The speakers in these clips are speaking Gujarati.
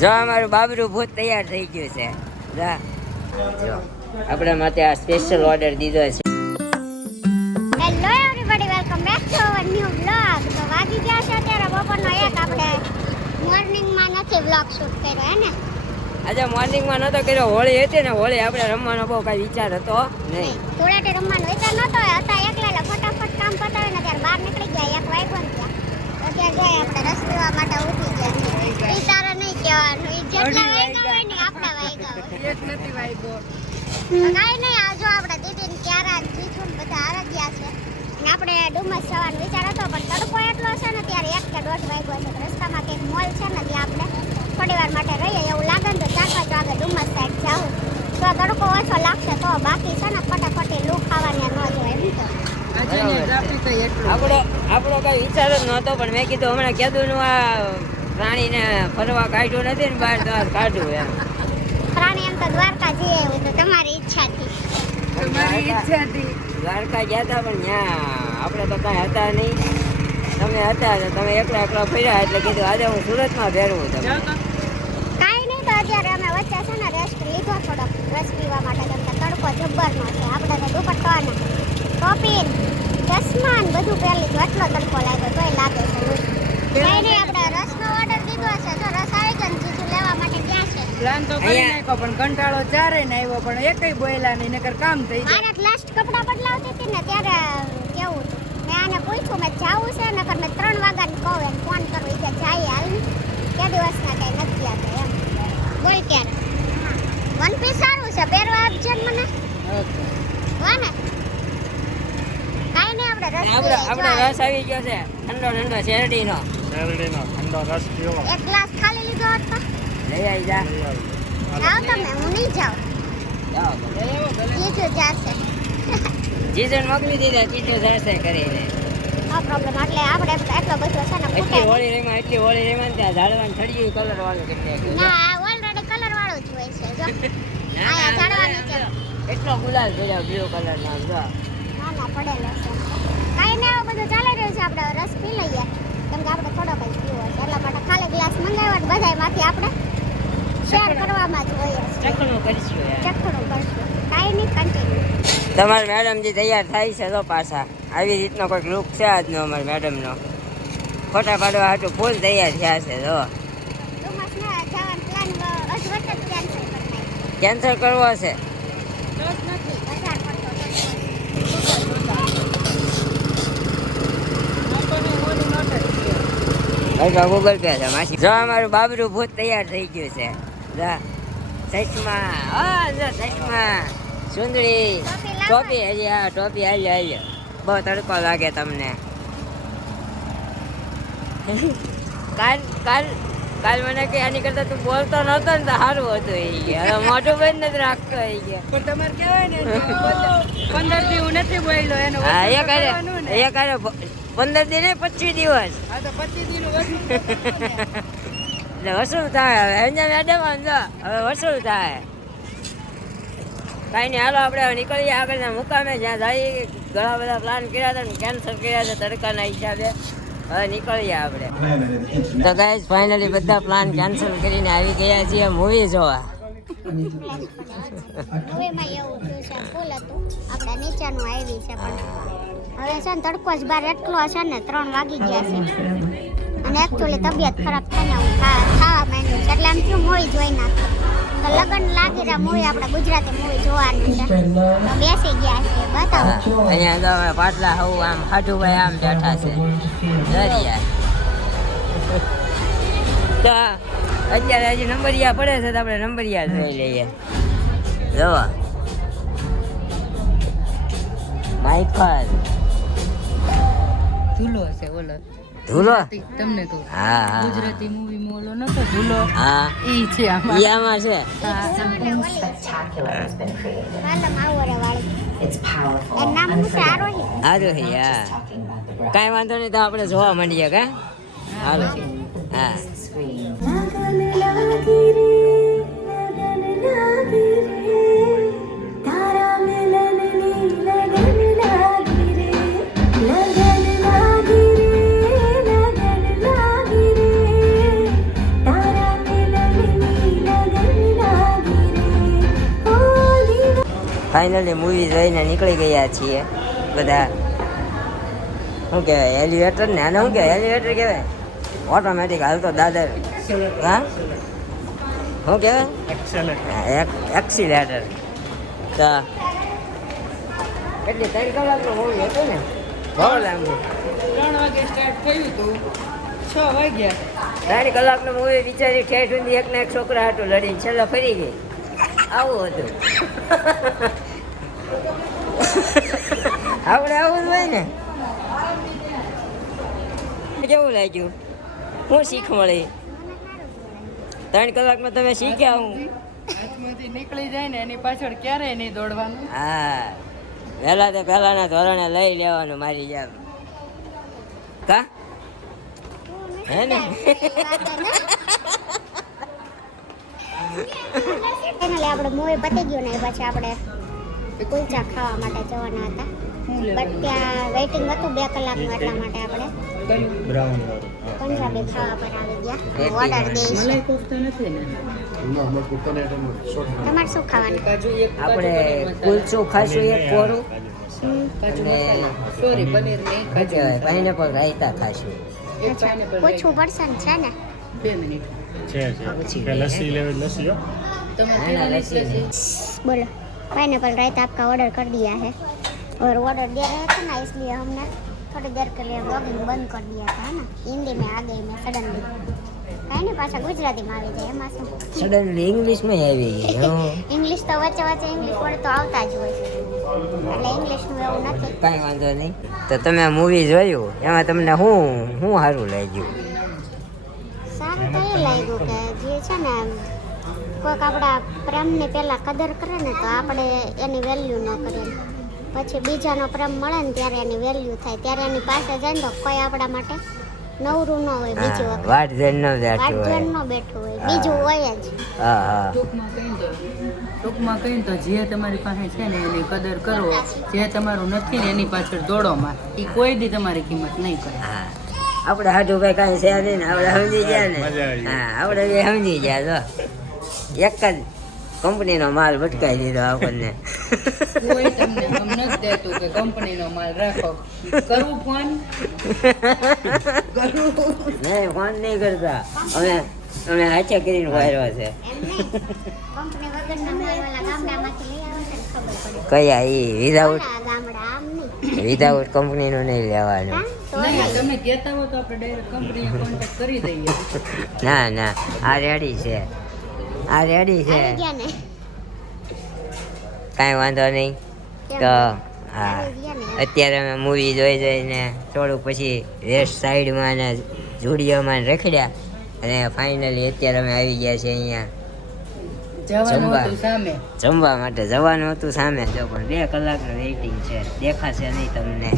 જો અમારું બાબરું ભૂત તૈયાર થઈ ગયું છે. જો આપણા માટે આ સ્પેશિયલ ઓર્ડર દીધો છે. Hello everybody, welcome back to our new vlog. તો વાગી ગયા છે અત્યારે બપોરનો 1. આપણે મોર્નિંગમાં નથી વ્લોગ શૂટ કર્યો હે ને. આજે મોર્નિંગમાં નતો કર્યો, હોળી હતી ને, હોળી આપણે રમવાનો બહુ કઈ વિચાર હતો નહીં. ધૂળેટી રમવાનો વિચાર નતો, હતા એકલા ફટાફટ કામ પતાવીને ત્યારે બહાર નીકળી ગયા. 1 વાગ્યો ને ત્યાં અત્યારે જાય આપણે રસ પીવા માટે ઉઠી ગયા છે. ઈ તારે નહીં કહેવાનું, ઈ જેટલા વાગ્યા હોય ને આપણા વાગ્યા હોય. એક નથી વાગ્યો તો કાંઈ નહીં, આજો આપણે દીદીને ક્યારા જીઠું બધા હારા ગયા છે ને આપણે ડુમસ જવાનો વિચાર હતો, પણ તડકો એટલો છે ને ત્યારે 1 કે 1.5 વાગ્યો છે. રસ્તામાં કંઈક મોલ છે ને ત્યાં આપણે થોડી વાર માટે રહીએ એવું લાગે ને તો 4-5 વાગે ડુમસ સાઈડ જાઉં તો તડકો ઓછો લાગશે. તો બાકી છે ને ફટાફટી લૂ ખાવાની ન જોઈએ એમ તો આપણો કઈ વિચાર જ નહોતો, પણ મેં કીધું હમણાં કેદુનું આ પ્રાણીને ફરવા કાઢ્યું નથી ને બહાર, તો કાઢું એમ. પ્રાણી એમ તો દ્વારકા જઈએ એવું તો તમારી ઈચ્છાથી. તમારી ઈચ્છાથી દ્વારકા ગયા હતા, પણ ત્યાં આપણે તો કાંઈ હતા નહીં. તમે હતા તો તમે એકલા ફર્યા એટલે કીધું આજે હું સુરતમાં ફેરવું તમને. કાંઈ નહીં, તો અત્યારે અમે વચ્ચે છે ને રેસ્ટ લીધો થોડોક રસ પીવા માટે, કેમ કે તડકો જબ્બરનો છે. આપણે તો દુપટ્ટો ને ટોપી ચશ્મા ને બધું પહેરી લીધું, એટલો તડકો લાગ્યો તોય લાગે છે. કાંઈ નહીં, આપણે રસનો ઓર્ડર દીધો છે. તો રસ આવી ગયો ને જીજુ લેવા માટે ગયા છે. પ્લાન તો કરી નાખ્યો, પણ કંટાળો ચારે ને આવ્યો, પણ એકય બોયલા નહીં, નકર કામ થઈ જાય. મારે લાસ્ટ કપડાં બદલાવતી હતી ને ત્યારે કેવું હતું, મેં આને પૂછ્યું મેં જાવું છે, નકર મેં 3 વાગ્યાને કહું એને ફોન કરું, એ કે જાય હાલ કે દિવસના કંઈ નથી આવતા એમ. બોલ ક્યારે વન પીસ સારું છે, પહેરવા આપજે ને મને. હા ને, કાંઈ નહીં, આપણે રસ આવી ગયો છે, ઠંડો શેરડીનો ઠંડો રસ પીવો. એક ગ્લાસ ખાલી લીધો હોત તો લઈ આવી જા. જાઓ તમે, હું નહીં જાઉં, જીજુ જાશે. જીજન મોકલી દીધા, જીજુ જશે કરીને. નો પ્રોબ્લેમ. એટલે આપણે એટલો બધો છે ને એટલી હોળી રેમાં ત્યાં ઝાડવાનું થડિયું કલર વાળું કેટલી ના, ઓલરેડી કલર વાળો જ હોય છે. જો આયા ઝાડવાની છે. એટલો ગુલાલ કર્યો બ્લુ કલર નો. જો ના ના પડેલો છે. કાંઈ નહીં, આવું બધું ચાલી રહ્યું છે. આપણે રસ પી લઈએ, કેમ કે આપણે થોડોક જ પીવો છે, એટલા માટે ખાલી ગ્લાસ મંગાવ્યા ને બધાયમાંથી આપણે શેર કરવામાં જ હોય છે. ચખણું કરીશું યાર, ચખણું કરશું. કાંઈ નહીં, કન્ટિન્યુ. તમારા મેડમજી તૈયાર થાય છે તો પાછા આવી રીતનો કોઈક લુક છે આજનો અમારા મેડમનો. ફોટા પાડવા હાટું ફૂલ તૈયાર થયા છે. જો ડુમસના જવાનો પ્લાન અધવટ જ કેન્સલ કરી નાખ્યો. કેન્સલ કરવો છે. દોસ્ત નથી, વધારે પડતો ગૂગલ પે છે માસી. જો અમારું બાબરું ભૂત તૈયાર થઈ ગયું છે. ચશ્મા સુંદરી ટોપી. હજી હા ટોપી હાલ્યો. બહુ તડકો લાગે તમને. કાલ મને કે આની કરતા તું બોલતો નતો ને તો સારું હતું. એ હવે મોઢું બંધ નથી રાખતો. એ પણ તમારે કહેવાય ને 15 દી હું નથી બોલ્યો એનો હા, વસૂલ એ કરે કરવાનું ને. 15 દી ને 25 દિવસ હા તો 25 દી નું વસૂલ કરવાનું ને. એટલે વસૂલ થાય. હવે સમજા મેડમ, સમજો હવે વસૂલ થાય. કાંઈ નહીં, હાલો આપણે હવે નીકળીએ આગળના મુકામે જ્યાં જઈએ. ઘણા બધા પ્લાન કર્યા હતા ને કેન્સલ કર્યા છે તડકાના હિસાબે. હવે નીકળીએ આપણે. તો ગાઈઝ ફાઇનલી બધા પ્લાન કેન્સલ કરીને આવી ગયા છીએ મૂવી જોવા. મૂવીમાં એવું થયું છે, ફૂલ હતું. આપણે નીચેનું આવી છે, પણ હવે છે ને તડકો જ બહાર એટલો છે ને 3 વાગી ગયા છે. અને એકચ્યુઅલી તબિયત ખરાબ થઈને હું ખાવા માંડ્યું છે, એટલે આમ થયું મૂવી જોઈ નાખું. તો લગન લાગી રહ્યા મૂવી, આપણે ગુજરાતી મૂવી જોવાનું છે. તો બેસી ગયા છે, બતાવો. અહીંયા તો હવે પાટલા હવું આમ હાઠુભાઈ આમ બેઠા છે. દરિયા તો અત્યારે હજી નંબરિયા પડે છે, તો આપણે નંબરિયા જોઈ લઈએ. જો માઇકલ ધૂલો છે ઓલો ધૂલો. તમને કહું, હા ગુજરાતી મૂવી માં ઓલો નતો ધૂલો, હા ઈ છે આમાં. ઈ આમાં છે. એનું નામ શું છે? આરોહી. આરોહી. હા, કાંઈ વાંધો નહીં, તો આપણે જોવા માંડીએ. કા હાલો. હા ફાઇનલી મૂવી જોઈને નીકળી ગયા છીએ બધા. શું કહેવાય એલિવેટર ને આને શું કહેવાય એલિવેટર કહેવાય ઓટોમેટિક હાલતો દાદર. હા શું કહેવાય એક્સિલેટર. તો કેટલી 3 કલાકનો મૂવી હતું ને બહુ લાંબુ. 3 વાગે સ્ટાર્ટ થયું હતું 6 વાગ્યા 3 કલાકનું મૂવી બિચારી ઠેઠ સુધી એક ને એક છોકરા હાટું લડીને છેલ્લા ફરી ગઈ. આવું હતું. આપણે આવું જ હોય ને. કેવું લાગ્યું? શું શીખ મળી? 3 કલાકમાં તમે શીખ્યા હું હાથમાંથી નીકળી જાય ને એની પાછળ ક્યારેય નહીં દોડવાનું. હા વહેલા તો પહેલાના ધોરણે લઈ લેવાનું મારી જેમ. કા હે ને આપણે મૂવી પતી ગયું ને પછી આપણે કુલચા ખાવા માટે જવાના હતા બટ ત્યાં વેઇટિંગ હતું 2 કલાકનું એટલા માટે આપણે પંજાબી ખાવા પર આવી ગયા. ઓર્ડર દઈશ. મલાઈ કોફતા નથી ને? તમારે શું ખાવાનું? આપણે કુલચું ખાશું એક કોરું કાજુ અને મસાલા સોરી પનીર નહીં શું કહેવાય પાઇનેપલ રાયતા ખાશું. એક પાઇનેપલ પૂછવું પડશે ને છે ને 2 મિનિટ છે લસ્સી લેવી લસ્સી હો. તમે ના, પીવાની લસ્સી લસ્સી बोलो पाइनएप्पल रायता आपका ऑर्डर कर दिया है और ऑर्डर दे रहे थे ना इसलिए हमने थोड़ी देर के लिए व्लॉगिंग बंद कर दिया था ना हिंदी में आ गई मैं सडनली कहीं नहीं पाछा गुजराती में આવી જાય એમાં શું સડનલી ઇંગ્લિશમાં આવી ગઈ. ઇંગ્લિશ તો વચ્ચે વચ્ચે ઇંગ્લિશ વર્ડ તો આવતા જ હોય એટલે ઇંગ્લિશનું એવું નથી. કાંઈ વાંધો નહીં. તો તમે મૂવી જોયું એમાં તમને શું સારું લાગ્યું? સારું તો એ લાગ્યું કે જે છે ને કોઈક આપણા પ્રેમની પહેલાં કદર કરે ને તો આપણે એની વેલ્યુ ન કરીએ પછી બીજાનો પ્રેમ મળે ને ત્યારે એની વેલ્યુ થાય ત્યારે એની પાસે જાય ને તો કોઈ આપણા માટે નવરું ન હોય બીજી વખત વાટ જોઈને ન જાતું વાટ હોય. જોઈને ન બેઠું હોય બીજું હોય જ. હા હા ટૂંકમાં કહીને તો જે તમારી પાસે છે ને એની કદર કરો, જે તમારું નથી ને એની પાછળ દોડો માં એ કોઈ દી તમારી કિંમત નહીં કરે. હા આપણે હાજુ ભાઈ કાંઈ છે નહીં ને આપણે સમજી ગયા ને. મજા આવી. હા આપણે બી સમજી ગયા તો એક જ કંપનીનો માલ ભટકાઈ દીધો આપણને. કોઈ તમને ગમ નથી દેતું કે કંપનીનો માલ રાખો. કરવું ફોન નહીં ફોન નહીં કરતા અમે હાચા કરીને વાયરો છે. એમ નહીં કંપની વગરના માલવાળા ગામડામાંથી લઈ આવે છે ને ખબર પડે કયા એ વિધાઉટ આ ગામડા આમ નહીં વિધાઉટ કંપનીનું નહીં લેવાનું. હા તો નહીં તમે કહેતા હો તો આપણે ડાયરેક્ટ કંપનીએ કોન્ટેક્ટ કરી દઈએ. ના ના આ રેડી છે આ રેડી છે આવી ગયા ને કાંઈ વાંધો નહીં. તો હા આવી ગયા ને અત્યારે અમે મૂવી જોઈને થોડુંક પછી વેસ્ટ સાઈડમાં ને જુડિયોમાં રખડ્યા અને ફાઇનલી અત્યારે અમે આવી ગયા છે અહીંયા જવાનું જમવા. હતું સામે. જમવા માટે. જવાનું હતું સામે જો પણ 2 કલાકનું વેઇટિંગ છે. દેખાશે નહીં તમને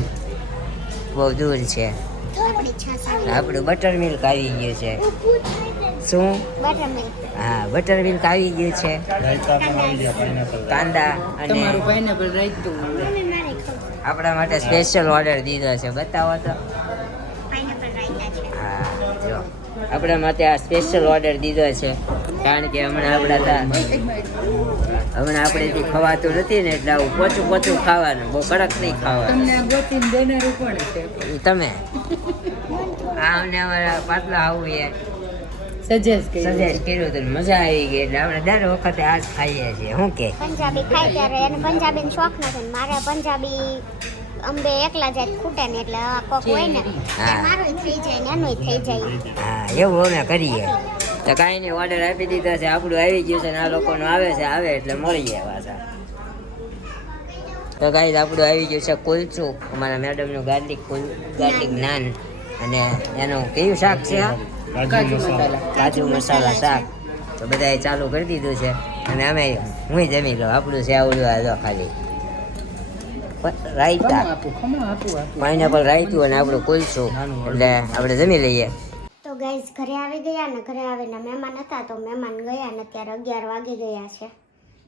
બહુ દૂર છે. આપણી છાશ આવી આપણું બટર મિલ્ક આવી ગયું છે. શું? બટર મિલ્ક હા બટર મિલ્ક આવી ગયું છે. રાયતા પણ આવી ગયા પાઇનેપલ. કાંદા અને તમારું પાઇનેપલ રાખ્યું. મારે ખાવું આપણા માટે સ્પેશિયલ ઓર્ડર દીધો છે. બતાવો તો. પાઇનેપલ રાયતા છે હા જો આપણા માટે આ સ્પેશિયલ ઓર્ડર દીધો છે કારણ કે હમણાં આપણેથી ખવાતું નથી ને એટલે આવું પોચું ખાવાનું બહુ કડક નહીં ખાવાનું. તમને ગોતીને દેનારું કોણ છે? ઈ તમે આ અમને અમારા પાટલા આવું એ સજેસ્ટ કરી સજેસ્ટ કર્યું હતું ને મજા આવી ગઈ એટલે આપણે દર વખતે આ જ ખાઈએ છીએ. શું કે પંજાબી ખાય ત્યારે એને પંજાબીનો શોખ નથી ને મારે પંજાબી અંબે એકલા જાય ખૂટે ને એટલે આ કોક હોય ને ત્યારે મારોય થઈ જાય ને એનોય થઈ જાય હા એવું અમે કરીએ. તો કાંઈ નહીં ઓર્ડર આપી દીધો છે આપણું આવી ગયું છે ને આ લોકોનું આવે એટલે મળીએ પાછા. તો ગાઈઝ આપણું આવી ગયું છે કુલચું અમારા મેડમનું ગાર્લિક નાન અને એનું કયું શાક છે આ? કાજુ મસાલા. કાજુ મસાલા શાક. તો બધાએ ચાલુ કરી દીધું છે અને અમે હું જમી લઉં. આપણું છે આવડું આ જો ખાલી રાયતા ખમો આપું પાઇનેપલ રાયતું અને આપણું કુલચું એટલે આપણે જમી લઈએ. તો ગાઈઝ ઘરે આવી ગયા ને ઘરે આવીને મહેમાન હતા તો મહેમાન ગયા ને અત્યારે 11 વાગી ગયા છે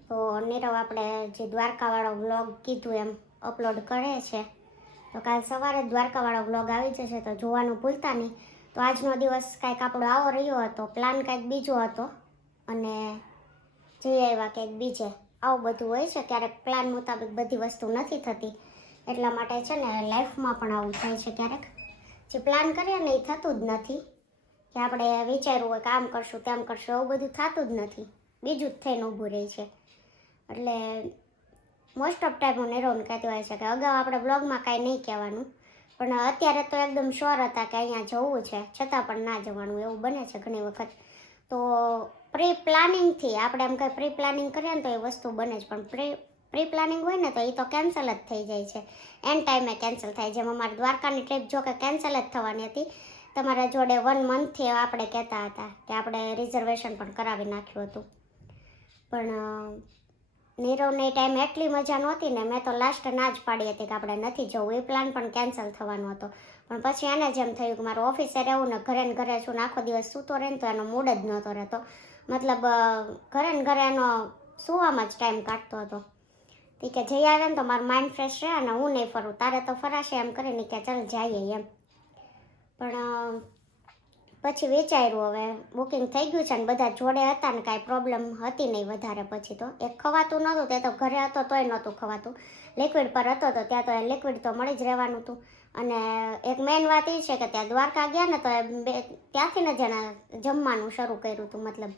તો નીરવ આપણે જે દ્વારકાવાળો વ્લોગ કીધું એમ અપલોડ કરે છે તો કાલ સવારે દ્વારકાવાળો વ્લોગ આવી જશે તો જોવાનું ભૂલતા નહીં. તો આજનો દિવસ કાંઈક આપણો આવો રહ્યો હતો પ્લાન કાંઈક બીજો હતો અને જઈ આવ્યા કંઈક બીજે આવું બધું હોય છે, ક્યારેક પ્લાન મુતાબિક બધી વસ્તુ નથી થતી, એટલા માટે છે ને લાઈફમાં પણ આવું થાય છે ક્યારેક. જે પ્લાન કરીએ ને એ થતું જ નથી, કે આપણે વિચાર્યું હોય કે આમ કરશું તેમ કરશું, એવું બધું થતું જ નથી, બીજું જ થઈને ઊભું રહે છે. એટલે મોસ્ટ ઓફ ટાઈમ હું નીરવને કહેતી હોય છે કે અગાઉ આપણે બ્લોગમાં કાંઈ નહીં કહેવાનું, પણ અત્યારે તો એકદમ શ્યોર હતા કે અહીંયા જવું છે, છતાં પણ ના જવાનું, એવું બને છે ઘણી વખત. તો પ્રી પ્લાનિંગથી આપણે એમ કંઈ પ્રી પ્લાનિંગ કરીએ ને તો એ વસ્તુ બને જ, પણ પ્રી પ્લાનિંગ હોય ને તો એ તો કેન્સલ જ થઈ જાય છે, એન્ડ ટાઈમે કેન્સલ થાય. જેમ અમારી દ્વારકાની ટ્રીપ જો કે કેન્સલ જ થવાની હતી, તમારા જોડે 1 મંથથી આપણે કહેતા હતા કે આપણે રિઝર્વેશન પણ કરાવી નાખ્યું હતું, પણ નીરવને એ ટાઈમે એટલી મજા નહોતી ને, મેં તો લાસ્ટ ના જ પાડી હતી કે આપણે નથી જવું, એ પ્લાન પણ કેન્સલ થવાનો હતો. પણ પછી એને જેમ થયું કે મારું ઓફિસે રહેવું ને ઘરે છું ને આખો દિવસ સૂતો રહે ને તો એનો મૂડ જ નહોતો રહેતો, મતલબ ઘરે એનો સુવામાં જ ટાઈમ કાઢતો હતો. તે કે જઈ આવે ને તો મારું માઇન્ડ ફ્રેશ રહે અને હું નહીં ફરું, તારે તો ફરાશે એમ કરીને કે ચાલ જઈએ એમ. પણ પછી વિચાર્યું હવે બુકિંગ થઈ ગયું છે ને બધા જોડે હતા ને કાંઈ પ્રોબ્લેમ હતી નહીં વધારે. પછી તો એક ખવાતું નહોતું, તે તો ઘરે હતો તોય નહોતું ખવાતું, લિક્વિડ પર હતો તો ત્યાં તો એ લિક્વિડ તો મળી જ રહેવાનું હતું. અને એક મેઇન વાત એ છે કે ત્યાં દ્વારકા ગયા ને તો ત્યાંથી ને જેણે જમવાનું શરૂ કર્યું હતું, મતલબ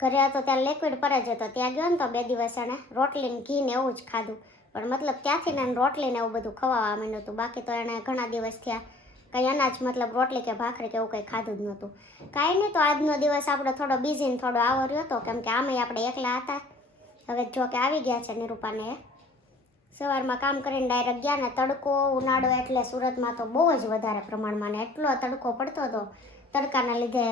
ઘરે હતો ત્યાં લિક્વિડ પર જ હતો, ત્યાં ગયો ને તો 2 દિવસ એણે રોટલી ને ઘી ને એવું જ ખાધું, પણ મતલબ ત્યાંથી ને રોટલી ને એવું બધું ખવાવા માંડ્યું હતું. બાકી તો એણે ઘણા દિવસ થયા કંઈ અનાજ મતલબ રોટલી કે ભાખરી કે એવું કંઈ ખાધું જ નહોતું. કાંઈ નહીં, તો આજનો દિવસ આપણે થોડો બિઝી ને થોડો આવો રહ્યો હતો, કેમ કે આમે આપણે એકલા હતા. હવે જો કે આવી ગયા છે નિરૂપાને, સવારમાં કામ કરીને ડાયરેક્ટ ગયા ને, તડકો ઉનાળો એટલે સુરતમાં તો બહુ જ વધારે પ્રમાણમાં ને એટલો તડકો પડતો હતો, તડકાના લીધે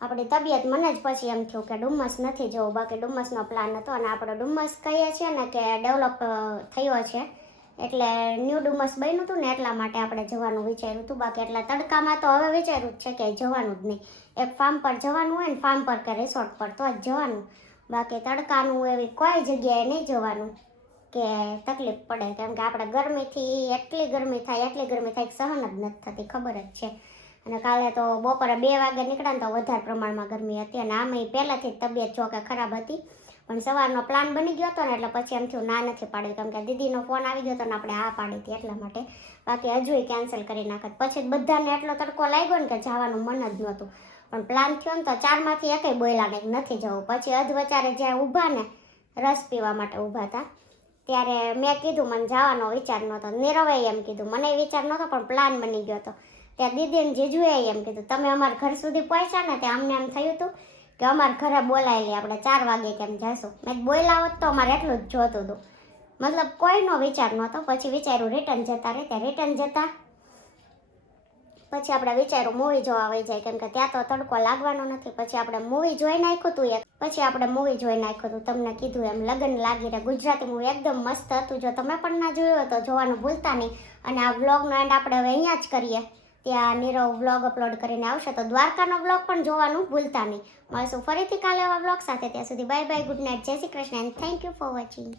આપણી તબિયત, મને જ પછી એમ થયું કે ડુમ્મસ નથી જવું, બાકી ડુમ્મસનો પ્લાન હતો. અને આપણે ડુમ્મસ કહીએ છીએ ને કે ડેવલપ થયો છે, એટલે ન્યૂ ડુમ્મસ બન્યું હતું ને એટલા માટે આપણે જવાનું વિચાર્યું હતું, બાકી એટલા તડકામાં તો હવે વિચાર્યું જ છે કે જવાનું જ નહીં. એક ફાર્મ પર જવાનું હોય ને, ફાર્મ પર કે રિસોર્ટ પર તો જ જવાનું, બાકી તડકાનું એવી કોઈ જગ્યાએ નહીં જવાનું કે તકલીફ પડે, કેમ કે આપણે ગરમીથી એટલી ગરમી થાય કે સહન જ નથી થતી, ખબર જ છે. અને કાલે તો બપોરે 2 વાગે નીકળ્યા ને તો વધારે પ્રમાણમાં ગરમી હતી, અને આમે પહેલાંથી જ તબિયત જો કે ખરાબ હતી, પણ સવારનો પ્લાન બની ગયો હતો ને એટલે પછી એમ થયું ના નથી પાડી, કેમ કે દીદીનો ફોન આવી ગયો હતો ને આપણે આ પાડી હતી એટલા માટે, બાકી હજુય કેન્સલ કરી નાખત. પછી બધાને એટલો તડકો લાગ્યો ને કે જવાનું મન જ નહોતું, પણ પ્લાન થયો ને તો 4માંથી એકેય બોલ્યા નહીં નથી જવું. પછી અધવચારે જ્યાં ઊભા ને રસ પીવા માટે ઊભા હતા ત્યારે મેં કીધું મને જવાનો વિચાર નહોતો, નીરવે એમ કીધું, મને વિચાર નહોતો પણ પ્લાન બની ગયો હતો. ત્યાં દીદીને જીજુએ એમ કીધું તમે અમારા ઘર સુધી પહોંચ્યા ને ત્યાં અમને એમ થયું હતું કે અમારા ઘરે બોલાયેલી આપણે 4 વાગે કેમ જઈશું. મેં બોલ્યા હોત તો અમારે એટલું જ જોતું હતું, મતલબ કોઈનો વિચાર નહોતો. પછી વિચાર્યું રિટર્ન જતા રહે, ત્યાં રિટર્ન જતા પછી આપણે વિચાર્યું મૂવી જોવા વહી જાય, કેમ કે ત્યાં તો તડકો લાગવાનો નથી. પછી આપણે મૂવી જોઈ નાખ્યું હતું તમને કીધું એમ લગન લાગી રહે, ગુજરાતી મૂવી એકદમ મસ્ત હતું. જો તમે પણ ના જોયું હોય તો જોવાનું ભૂલતા નહીં. અને આ વ્લોગનો એન્ડ આપણે હવે અહીંયા જ કરીએ, ત્યાં નીરવ વ્લોગ અપલોડ કરીને આવશે તો દ્વારકાનો વ્લોગ પણ જોવાનું ભૂલતા નહીં. મળશું ફરીથી કાલે એવા વ્લોગ સાથે, ત્યાં સુધી બાય બાય, ગુડ નાઇટ, જય Shri Krishna and thank you for watching.